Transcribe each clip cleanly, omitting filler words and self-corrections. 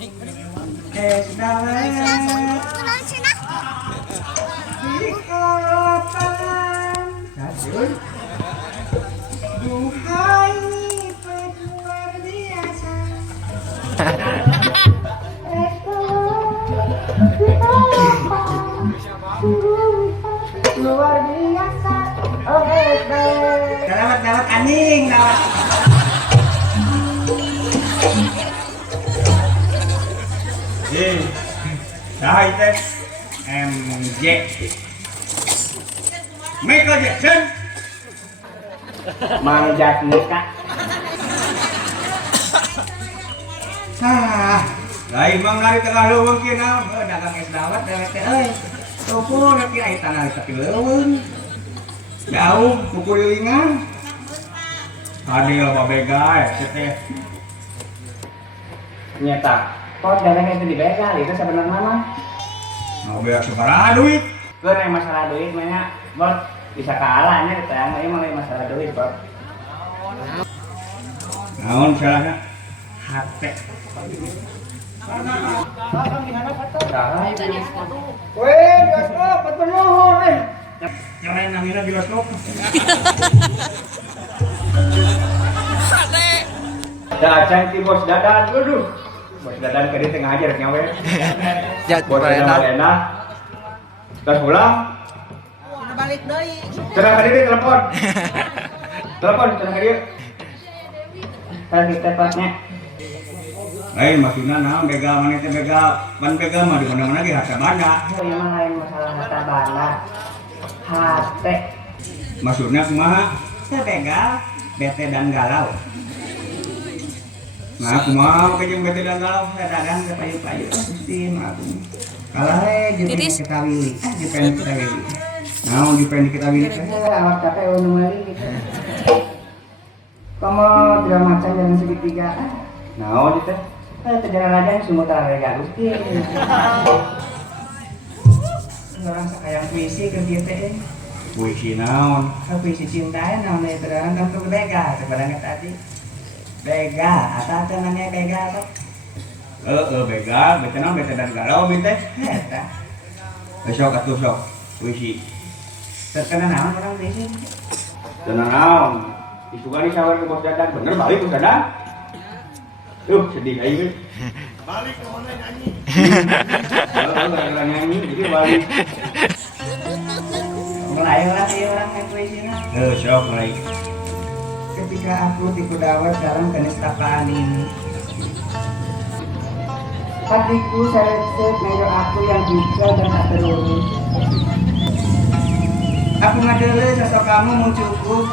Es dawet di kotaan Jadul duhai luar biasa. Luar biasa. Oh, dawet anjing, dawet. Dah itu MJ Michael Jackson manjat muka. Lain mang nari tengah leuweung kieu naon dagang es dawet teh euy. Tuku nanti aya tanah tapi leuweung. Jauh pukul leuwingan. Adil babega teh. Nyata kok darahnya itu dibegal itu sebenarnya mah mau beak sabaraha duit keur masalah duit mah bos bisa kalahnya teh emang masalah duit bos naon salahna HP weh bioskop betul nuhun jangan namina bioskop Dacan ti bos dadan aduh bos dadan ke di tengah aja nyawe. Bos dadan enak. Terus pulang. Sudah balik deui. Cenah ka dieu telepon. Telepon cenah ka dieu. Tadi tepatnya. Lain maksudna naon begal maneh teh begal, pan begal mah di mana-mana ge harta banda. Oh, ieu mah lain masalah harta banda. Hate. Maksudnya kumaha? Teh begal, bete dan galau. Nah, aku mau kejeng bete dan galau, saya dagang ke payu-payu, pasti aku. Kalau jupen kita willy, jupen kita willy. Nah, jupen kita willy teh. Awak capek anu meuli gitu. Kamu tidak macan jalan segitiga. Nah, gitu. Terjalan aja semua tarega Gusti. Orang sakayang puisi ke dieu teh. Puisi naon? Puisi cinta naon teh terang kan ke bega, sebenarnya tadi. Bega, apa tuh namanya bega apa? Bega, bete naon bete dan galau bete. Eta. Besok atuh sok puisi. Terkena naon orang puisi? Terkena naon? Isugan disawar ke bos dadan, bener balik bos dadan? Sedih aja. Balik ke mana nyanyi? Kalau nyanyi, jadi balik. Mulai orang yang puisinya. Sok mulai. Ketika aku dikudawat dalam keniscapaan ini, hatiku seret-seret meyo aku yang bijak dan tak terurus. Aku ngadele sosok kamu munculku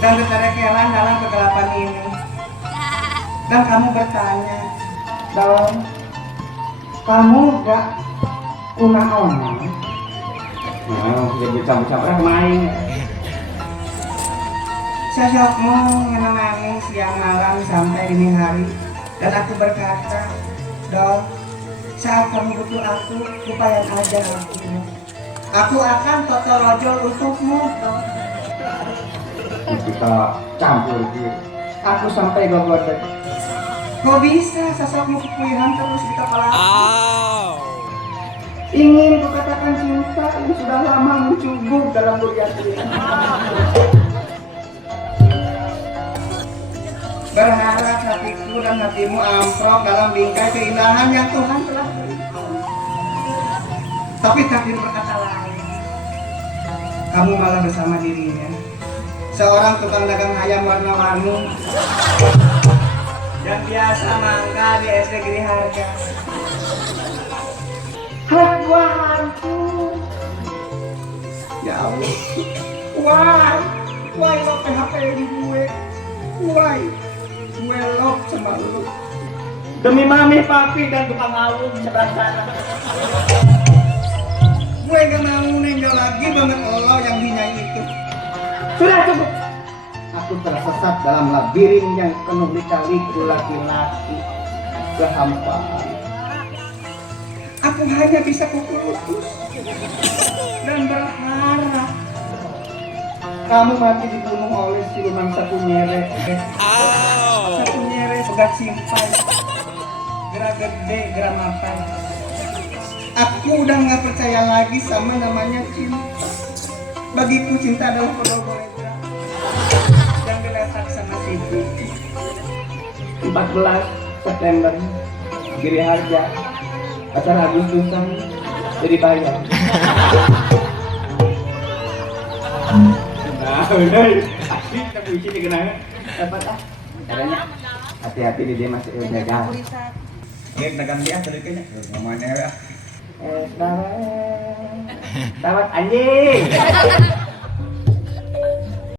dan keterekelan dalam kegelapan ini. Dan kamu bertanya, Daun, kamu gak punah onang? Nah, sudah bisa-bisa main. Sosokmu menemani siang malam sampai dini hari. Dan aku berkata, Dol, saat kamu butuh aku, lupayan aja aku. Aku akan toto rojol untukmu, Dol. Kita campur gitu. Aku sampai gogodek. Kok bisa sosokmu kepulihan terus di kepala aku? Ingin kukatakan cinta yang sudah lama mencubuk dalam burian ini. Berharap hatiku dan hatimu amprok dalam bingkai keindahan yang Tuhan telah berikan. Tapi takdir berkata lain. Kamu malah bersama dirinya, seorang tukang dagang ayam warna-warni yang biasa mangga di SD Giri Harga. Hak gua hantu. Ya Allah. Why lo PHP di gue? Why? Gue love sama lu. Demi mami, papi, dan tukang awung sebelah sana. Gue gak mau nenggal lagi banget lo yang dinyai itu. Sudah cukup. Aku tersesat dalam labirin yang penuh lika-liku laki-laki kehampaan. Aku hanya bisa pukul lupus dan berharap kamu mati dibunuh oleh siluman satu nyere. Satu nyere pegat simpai. gara gede, gara mapan. Aku udah nggak percaya lagi sama namanya cinta. Bagiku cinta adalah pengorbanan Yang diletak sama Siti. 14 September, Giri Harja. Acara Agustusan jadi bayar. Nah, udah. Asik kita puisi dikenangnya. Dapat ah. Caranya hati-hati di dia masih begal. Baik, dagang dia ceritanya. Ngomongnya ya. Selamat anjing.